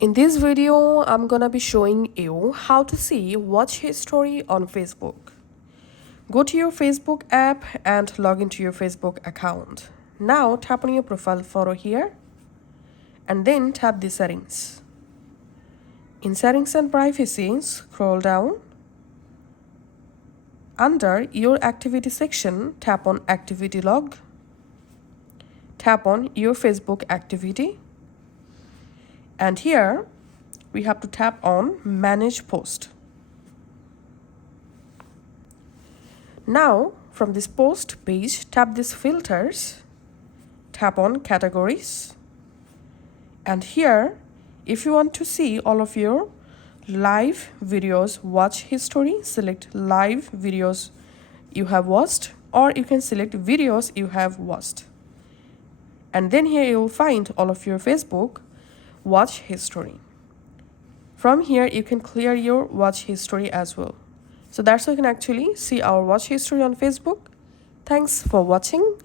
In this video, I'm gonna be showing you how to see watch history on Facebook. Go to your Facebook app and log into your Facebook account. Now tap on your profile photo here and then tap the settings. In settings and privacy, scroll down. Under your activity section, tap on activity log. Tap on your Facebook activity. And here we have to tap on manage post. Now from this post page, tap this filters, tap on categories. And here, if you want to see all of your live videos watch history, select live videos you have watched, or you can select videos you have watched. And then here you will find all of your Facebook watch history. From here, you can clear your watch history as well. So that's how you can actually see our watch history on Facebook. Thanks for watching.